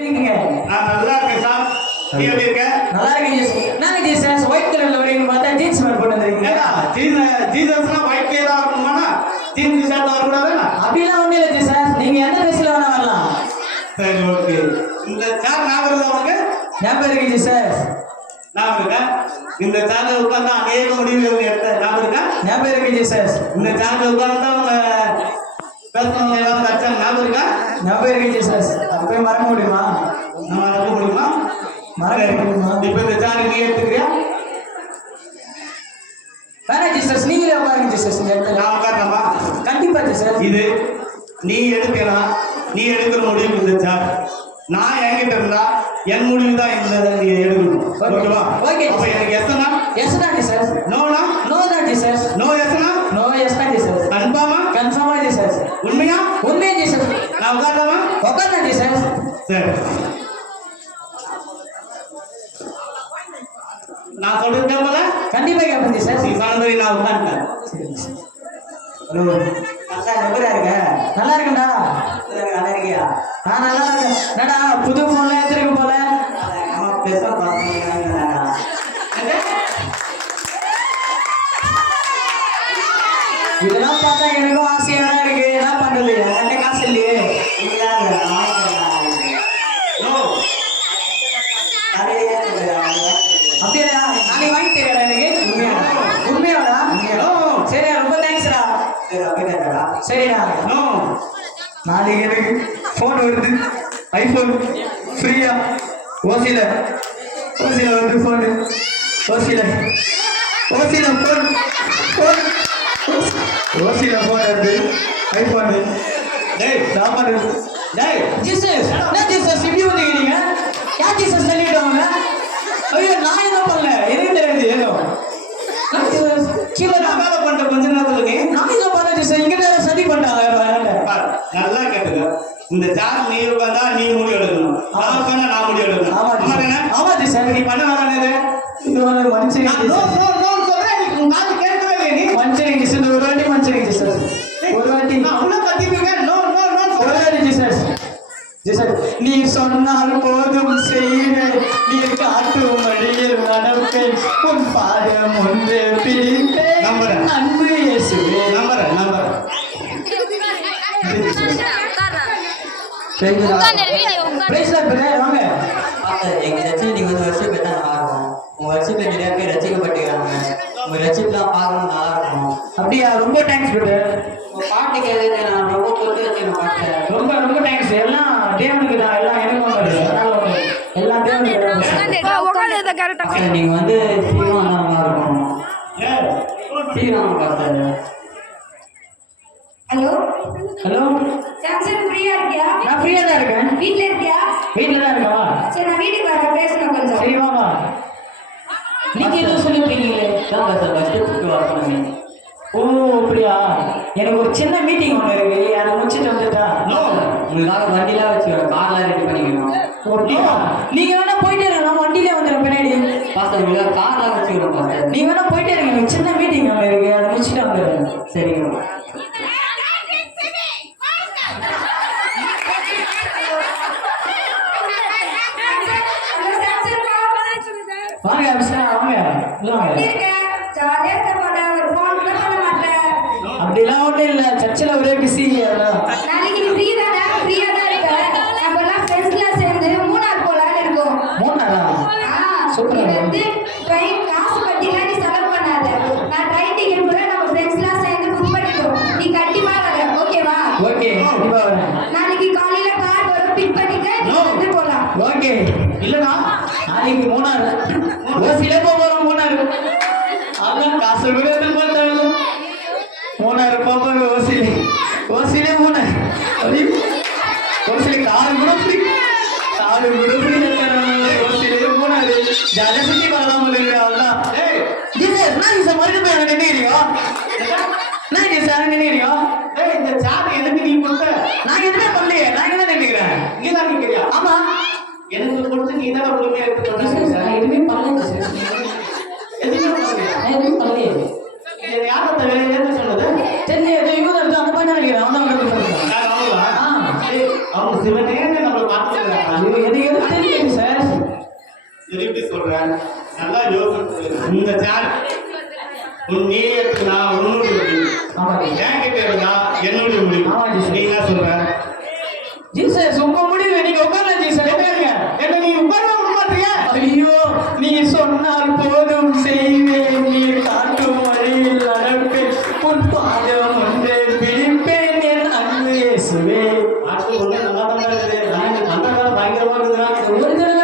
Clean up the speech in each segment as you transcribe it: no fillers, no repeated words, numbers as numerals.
நான் நல்லா இருக்கேன் சார். நீ எப்படி இருக்க? நல்லா இருக்கேன். நான் ஜீசஸ் ஒயிட் கலர்ல வரீங்க பார்த்தா ஜீன்ஸ் பேண்ட் போட்டு வந்திருக்கீங்க. ஜீசஸ்னா ஒயிட்லயே தான் இருக்கணுமானா ஜீன்ஸ் ஷர்ட் வரக்கூடாதுன்னா? அப்படிலாம் ஒண்ணும் இல்லை ஜீசஸ். நீங்க எந்த ட்ரெஸ்ல வேணா வரலாம். சரி ஓகே. இந்த சார் ஞாபகம் இருக்கா உனக்கு? ஞாபகம் இருக்கு ஜீசஸ். ஞாபகம் இருக்கா? இந்த சேர்ல உட்கார்ந்தா அநேக முடிவுகள் எடுத்த ஞாபகம் இருக்கா? ஞாபகம் இருக்கு ஜீசஸ். இந்த சேர்ல உட்கார்ந்தா பேசணும் ஏதாவது அச்சம் ஞாபகம் இருக்கா? ஞாபகம் இருக்கு ஜீசஸ். அது போய் மறக்க முடியுமா? நம்ம மறக்க முடியுமா? மறக்க முடியுமா? இப்ப இந்த சார் நீ எடுத்துக்கிறியா? வேணா ஜீசஸ், நீங்களே உட்காருங்க ஜீசஸ். இந்த இடத்துல நான் உட்காரலாமா? கண்டிப்பா ஜீசஸ். இது நீ எடுக்கலாம், நீ எடுக்கிற முடிவு இந்த சார். நான் என்கிட்ட இருந்தா என் முடிவு தான் இந்த நீ எடுக்கணும். ஓகேவா? ஓகே. அப்ப எனக்கு எஸ்னா எஸ் தான் ஜீசஸ். நோனா நோ தான் ஜீசஸ். நோ எஸ்னா நோ எஸ் தான் ஜீசஸ். கன்ஃபார்மா? கன்ஃபார்மா ஜீசஸ். உண்மையா? உண்மையா ஜீசஸ். நான் உட்காரலாமா? உட்காருங்க ஜீசஸ். சரி. நான் சொல்றது கேட்பல? கண்டிப்பா கேட்பேன் ஜீசஸ். நீ சொன்ன மாதிரி நான் உட்கார்ந்தேன். ஹலோ அக்கா, எப்படி இருக்க? நல்லா இருக்கேன்டா. நல்லா இருக்கியா? நான் நல்லா இருக்கேன். என்னடா புது போன்ல எடுத்துருக்க போல? ஆமா, பேச பாத்தீங்கன்னா இதெல்லாம் பார்த்தா எனக்கும் ஆசையா தான் இருக்கு. என்ன பண்றது? என்கிட்ட காசு இல்லையே. அப்படியா? நாளைக்கு வாங்கி தரேன் எனக்கு. உண்மையா? உண்மையாடா? சரிடா, ரொம்ப தேங்க்ஸ்டா. சரிடா. நாளைக்கு எனக்கு ஃபோன் வருது, ஐஃபோன் ஃப்ரீயா. ஓசியில வந்து ஃபோனு. ஓசியில ஃபோன் வருது, ஐஃபோனு. டேய் சாப்பாடு. டேய் ஜீசஸ், என்ன ஜீசஸ் இப்படி வந்துக்கிறீங்க? யார் ஜீசஸ் சொல்லிவிட்டவங்க? ஐயோ, நான் என்ன பண்ணல, எனக்கு தெரியாது. ஏதோ கீழே நான் வேலை பண்ணிட்ட கொஞ்ச நேரத்துல நீ நான் இதை பண்ண ஜீசஸ். இங்க நேரம் சதி பண்ணிட்டாங்க. நல்லா கேட்டுங்க. இந்த சார் நீ உட்கார்ந்தா நீ முடி எடுக்கணும், நான் உட்கார்ந்தா நான் முடி எடுக்கணும். ஆமா ஜீசஸ். நீ பண்ண வேணாம். இது ஒரு மனுஷன் சொல்றேன், நீ நாக்கு கேட்கவே இல்லை. நீ மனுஷன் ஜீசஸ். ஒரு வாட்டி மனுஷன் ஜீசஸ். ஒரு வாட்டி நான் உள்ள கத்திருக்கேன். ஒரு வாட்டி ஜீசஸ். ஜீசஸ், நீ சொன்னால் போதும் செய்வேன், நீ காட்டும் வழியில் நடப்பேன், உன் பாதம் ஒன்று பிடிப்பேன். நம்புறேன். அன்பு இயேசுவே. நம்புறேன். எங்க ரசிகை நீங்க வந்து வருஷம் பெற்றா நல்லா இருக்கும். உங்க வருஷத்துல நிறைய பேர் ரசிக்கப்பட்டுக்கிறாங்க. உங்க ரசிகெல்லாம் பார்க்கணும், நல்லா இருக்கும். அப்படியா? ரொம்ப தேங்க்ஸ் பிரதர். உங்க பாட்டு கேட்கறது நான் ரொம்ப பொறுத்து வச்சுருக்கேன் பாட்டு. ரொம்ப தேங்க்ஸ். எல்லாம் தேவனுக்கு தான், எல்லாம் எனக்கும் எல்லாம் தேவனுக்கு. நீங்க வந்து சீக்கிரம் நல்லா இருக்கும். சீக்கிரம் பார்த்தாரு. ஹலோ ஹலோ சாம்சன், ஃப்ரீயா இருக்கியா? நான் ஃப்ரீயா தான் இருக்கேன். வீட்ல இருக்கியா? வீட்டில் தான் இருக்கா? சரி, நான் வீட்டுக்கு வரேன், பேசணும் கொஞ்சம். சரி வாமா. நீங்க எதுவும் சொல்லிருக்கீங்களே? தான் சார் ஃபஸ்ட்டு கூப்பிட்டு வரணும். ஓ அப்படியா? எனக்கு ஒரு சின்ன மீட்டிங் ஒன்று இருக்கு, அதை முடிச்சுட்டு வந்துட்டா. உங்களுக்காக வண்டிலாம் வச்சுக்கிறோம், கார்லாம் ரெடி பண்ணிக்கணும். அப்படியா? நீங்க வேணா போயிட்டே இருங்க, நான் வண்டியிலே வந்துடுறேன் பின்னாடி. பாஸ்டர் உங்களுக்காக கார்லாம் வச்சுக்கிறோம் பாஸ்டர். நீங்க வேணா போயிட்டே இருங்க, எனக்கு சின்ன மீட்டிங் ஒன்று இருக்கு, அதை முடிச்சுட்டு வந்துடுறேன். சரிங்க. ஹலோ சாம்சன், வாங்க அபிஷா, வாங்க வாங்க. ஜாலியா இருக்க மாட்டேன், ஒரு ஃபோன் கூட பண்ண மாட்டேன். அப்படிலாம் ஒன்றும் இல்லை, சர்ச்சில் ஒரே பிஸி. நாளைக்கு நீ ஃப்ரீ தானே? ஃப்ரீயா தான் இருப்பேன். நம்ம எல்லாம் ஃப்ரெண்ட்ஸ்லாம் சேர்ந்து மூணார் போலான்னு இருக்கோம். மூணாரா? நீ வந்து ட்ரெயின் காசு கட்டிலாம் நீ செலவு பண்ணாத. நான் ட்ரெயின் டிக்கெட் கூட நம்ம ஃப்ரெண்ட்ஸ்லாம் சேர்ந்து புக் பண்ணிட்டோம். நீ கண்டிப்பா வர, ஓகேவா? ஓகே, கண்டிப்பா வரேன். நாளைக்கு காலையில கார் வரும், பிக் பண்ணிக்க, நீ வந்து போலாம். ஓகே. இல்லைண்ணா, நாளைக்கு மூணார் ஓசிலே போகிறோம். மூணார் அதான் காசு கூட எதிர்பார்த்தாங்க. மூணார் போப்பாங்க. ஓசிலே மூணார். ஓசிலே காரு கூட ஃப்ரீ. ஓசிலே மூணார் ஜாலியாக சுற்றி வரலாம். அவ்வளோதான். மறுபடியும் போய் அங்கே நின்றுக்கிறீங்க. என்ன சார் நின்றுக்கிறீங்க? இந்த சார் எனக்கு நீ கொடுத்த? நான் எதுவுமே பண்ணலையே, நான் என்ன நின்றுக்கிறேன்? நீ தான் நிற்கிறியா? ஆமா, எனக்கு கொடுத்து நீ தான் உரிமையா எடுத்து சொன்ன. நான் எதுவுமே பண்ணல சார். எதுவுமே பண்ணலையா? நான் எதுவுமே பண்ணலையே. யாரை தவிர என்ன சொன்னது? தெரியல, இவங்க தான் அந்த பையன் நினைக்கிறேன். அவன் தான் அவங்க சிவனே நம்மளை பார்த்துக்கிறாங்க. எனக்கு எதுவும் தெரியுங்க சார். திருப்பி சொல்றேன், நல்லா யோசிச்சு. இந்த சேர் நீ எடுத்துனா உன்னுடைய முடிவு, ஆமாங்க. என்கிட்ட இருந்தா என்னுடைய முடிவு. ஆமா, ஜீசஸ். நீ என்ன சொல்ற? ஜீசஸ் உங்க முடிவு, நீங்க உட்காரலாம் ஜீசஸ். என்ன நீங்க உட்கார மாட்டீங்க? ஐயோ, நீ சொன்னால் போதும் செய்வேன், நீ காட்டும் வழியில் நடப்பேன், உன் பாதம் ஒன்றை பிடிப்பேன் என் அன்பு இயேசுவே. ஆட்சி ஒண்ணு நல்லா தான் இருக்குது. நான் இந்த கண்டகால பயங்கரமா இருக்குதுடா. ஒரு தடவை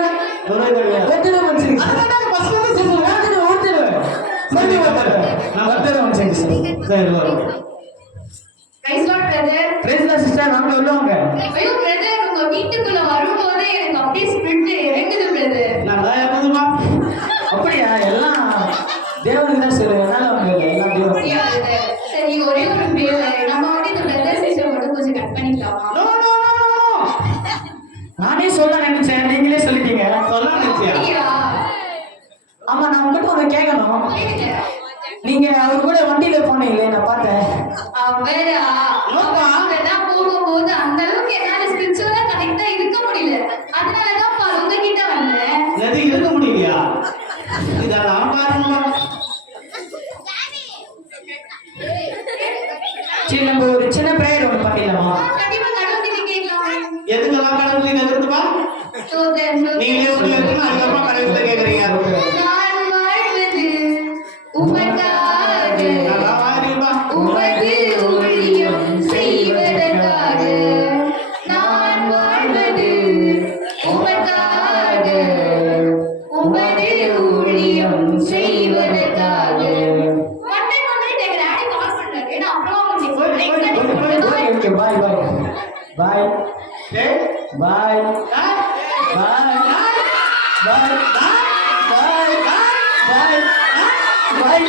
மனுஷன் சரி வரும். Praise lord brother. பிரேஸ்ல சிஸ்டர் நாங்க வருவாங்க. ஐயோ பிரதர், உங்க வீட்டுக்குள்ள வரும்போது எனக்கு அப்படியே ஸ்பிரிட் இறங்குது பிரதர். நல்லா இருக்குதுமா. அப்படியா? எல்லாம் தேவனுக்கு தான் சரி. என்னால அவங்க எல்லாம் தேவன். அப்படியா பிரதர்? சரி, ஒரே ஒரு பேர் நம்ம வந்து இந்த பிரதர் சிஸ்டர் மட்டும் கொஞ்சம் கட் பண்ணிக்கலாமா? No no no no no. நானே சொல்ல நினைச்சேன், நீங்களே சொல்லிட்டீங்க. சொல்ல நினைச்சியா? அப்படியா? ஆமா, நான் உங்ககிட்ட ஒண்ணு கேட்கணும். கேளுங்க. நீங்க அவர் கூட வண்டியில போனீங்களே, நான் பார்த்தேன். அவரா? அவர்தான் போகும்போது அந்த அளவுக்கு என்னால ஸ்பிரிச்சுவலா கனெக்டா இருக்க முடியல. அதனாலதான் பாரு உங்ககிட்ட வந்தேன். எது இருக்க முடியலையா? இதெல்லாம் பாருங்க. சரி, நம்ம ஒரு சின்ன பிரேயர் ஒன்று பண்ணிடலாமா? கண்டிப்பா கடவுள்கிட்ட கேட்கலாம். எதுக்கெல்லாம் கடவுள் இருக்குதுப்பா? நீங்களே ஒண்ணு இருக்குன்னு அதுக்கப்புறம் கடவுள்கிட்ட கேக்குறீங்க. நான் வாழ்வது உமக்காக, நல்லா வாரிப்பா. உமது ஊழியம் செய்வதற்காக. நான் வாழ்வது உமக்காக, உமது ஊழியம் செய்வதற்காக. ஒன்றை எங்க டாடி கால் பண்றாரு. நான் அப்புறமா உங்களுக்கு ஓகே, பாய் பாய் பாய் டேய், பாய் டேய், பாய் பாய் பாய் பாய் பாய்.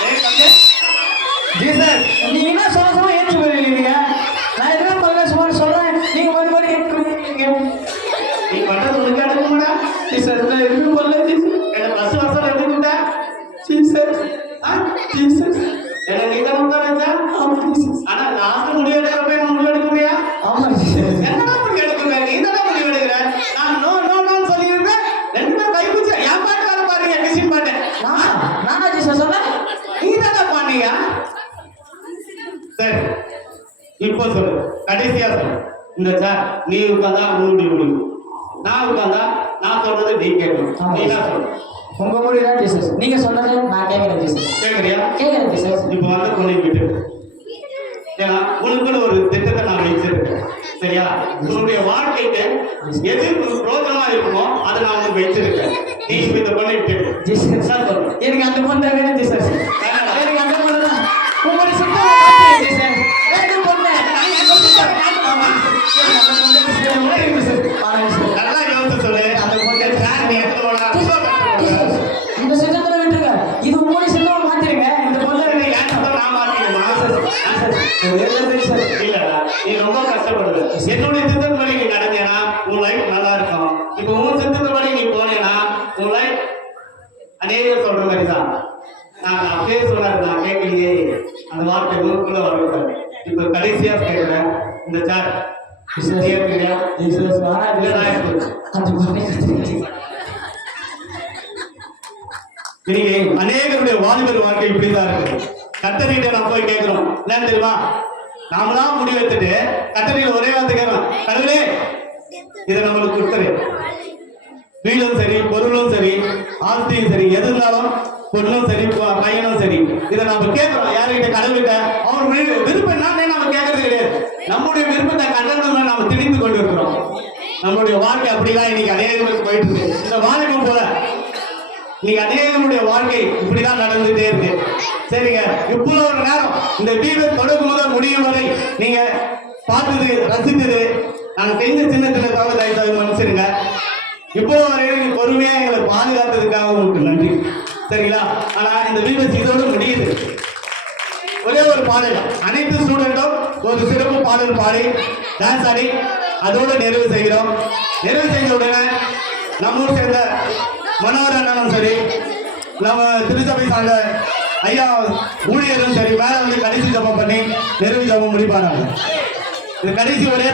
டேய், தம்பி. ஜீசஸ், நீங்க என்ன சொல்ல ஏற்று போயிருக்கீங்க? நான் எதுவும் பண்ணல, சும்மா சொல்றேன். நீங்க மறுபடியும் கேட்குறீங்க. நீ பண்றது உனக்கு எடுக்குமாடா? ஜீசஸ், நான் எதுவும் பண்ணல ஜீசஸ். என்ன பஸ் வருஷம் எப்படி கூட்ட? Jesus, Jesus. என்ன நீ தான் உட்கார வச்சா? ஆமா ஜீசஸ். ஆனா லாஸ்ட் முடிவு எடுக்கிறப்ப என்ன முடிவு எடுக்கிறியா? ஆமா ஜீசஸ். என்னடா முடிவு எடுக்கிற? நீ தானே முடிவு எடுக்கிற. நான் நோ நோ நோன்னு சொல்லியிருந்தேன். ரெண்டு பேரும் கை பிடிச்ச என் பாட்டு வர பாருங்க, மிஷின் பாட்டு. நானா ஜீசஸ் சொன்னேன்? நீ தானே பண்ணீங்க. சரி, இப்போ சொல்லு, கடைசியா சொல்லு. இந்த சார் நீ உட்காந்தா உன்னுடைய முடிவு, நான் உட்காந்தா நான் சொல்றது நீ கேட்கணும். நீ என்ன சொல்லு? உங்க மொழி தான் ஜீசஸ். நீங்க சொன்னது நான் கேட்கிறேன் ஜீசஸ். கேட்கறியா? கேட்கிறேன் ஜீசஸ். இப்போ வந்து கொண்டு விட்டு, ஏன்னா உனக்குன்னு ஒரு திட்டத்தை நான் வச்சிருக்கேன். சரியா? உன்னுடைய வாழ்க்கைக்கு எது பிரோஜனமா இருக்குமோ அதை நான் உனக்கு வச்சிருக்கேன். நீ இப்போ இந்த பொண்ணை விட்டு ஜீசஸ், என்ன சொல்லு? எனக்கு அந்த பொண்ணு தான் வேணும் ஜீசஸ். எனக்கு அந்த பொண்ணு தான். உங்களுடைய சுத்தம் ஜீசஸ். வேணும் பொண்ணு. நான் என் பொண்ணு தான். ஆமா. எனக்கு அந்த பொண்ணு வேணும் ஜீசஸ். ஆமா ஜீசஸ். நல்லா யோசிச்சு சொல்லு. அந்த பொண்ணை சார் நீ எடுத்து போனா ஜீசஸ், இந்த சுத்தத்தை விட்டுருங்க. இது உங்களுடைய சுத்தமா மாத்திருங்க. இந்த பொண்ணு நான் மாத்திக்கணுமா? ஜீசஸ். இல்லடா, நீ ரொம்ப கஷ்டப்படுற. என்னுடைய சித்தப்படி நீ நடந்தேனா உன் லைஃப் நல்லா இருக்கும். இப்போ உன் சித்தப்படி நீ போனேனா உன் லைஃப் அநேகர் சொல்ற மாதிரி தான். நான் அப்படியே சொன்னாரு, நான் கேட்கலையே, அந்த வார்த்தை உனக்குள்ள வரக்கூடாது. இப்போ கடைசியா கேட்கிறேன், இந்த சார் கேட்கிறியா? ஜீசஸ், ஆனா இல்ல நான் எடுத்து அந்த பொண்ணை இன்னைக்கு அநேகருடைய வாலிபர் வாழ்க்கை இப்படிதான் இருக்கு. கத்தரிட்ட நான் போய் கேட்கிறோம், என்னன்னு தெரியுமா? நாமளா முடிவு எடுத்துட்டு கத்தரியில ஒரே வார்த்தை கேட்கிறோம், கடவுளே இதை நம்மளுக்கு கொடுத்துரு. வீடும் சரி, பொருளும் சரி, ஆஸ்தியும் சரி, எது இருந்தாலும் பொண்ணும் சரி, பையனும் சரி, இதை நம்ம கேட்கிறோம். யாருக்கிட்ட? கடவுள்கிட்ட. அவர் விருப்பம் என்னன்னு நம்ம கேட்கறது கிடையாது. நம்முடைய விருப்பத்தை கண்டனத்துல நம்ம திணித்து கொண்டு இருக்கிறோம். நம்மளுடைய வாழ்க்கை அப்படிதான் இன்னைக்கு அநேகங்களுக்கு போயிட்டு இருக்கு. இந்த வாலிபம் போல நீங்க அநேகனுடைய வாழ்க்கை இப்படிதான் நடந்துட்டே இருக்கு. சரிங்க, இவ்வளவு ஒரு நேரம் இந்த வீடு தொடங்கும் முதல் முடியும் வரை நீங்க பார்த்தது, ரசித்தது, நாங்க செஞ்ச சின்ன சின்ன தவிர தயவு மன்னிச்சிருங்க. இவ்வளவு வரையும் நீங்க பொறுமையா எங்களை பாதுகாத்ததுக்காக உங்களுக்கு நன்றி. சரிங்களா? ஆனா இந்த வீடு இதோடு முடியுது. ஒரே ஒரு பாடல், அனைத்து ஸ்டூடெண்டும் ஒரு சிறப்பு பாடல் பாடி டான்ஸ் ஆடி அதோடு நிறைவு செய்கிறோம். நிறைவு செய்த உடனே நம்ம ஊர் சேர்ந்த மனோகர் அண்ணனும் சரி, நம்ம திருச்சபை சார்ந்த ஐயா ஊழியரும் சரி மேல வந்து கடைசி ஜபம் பண்ணி நிறைவு ஜபம் முடிப்பாங்க. இது கடைசி ஒரே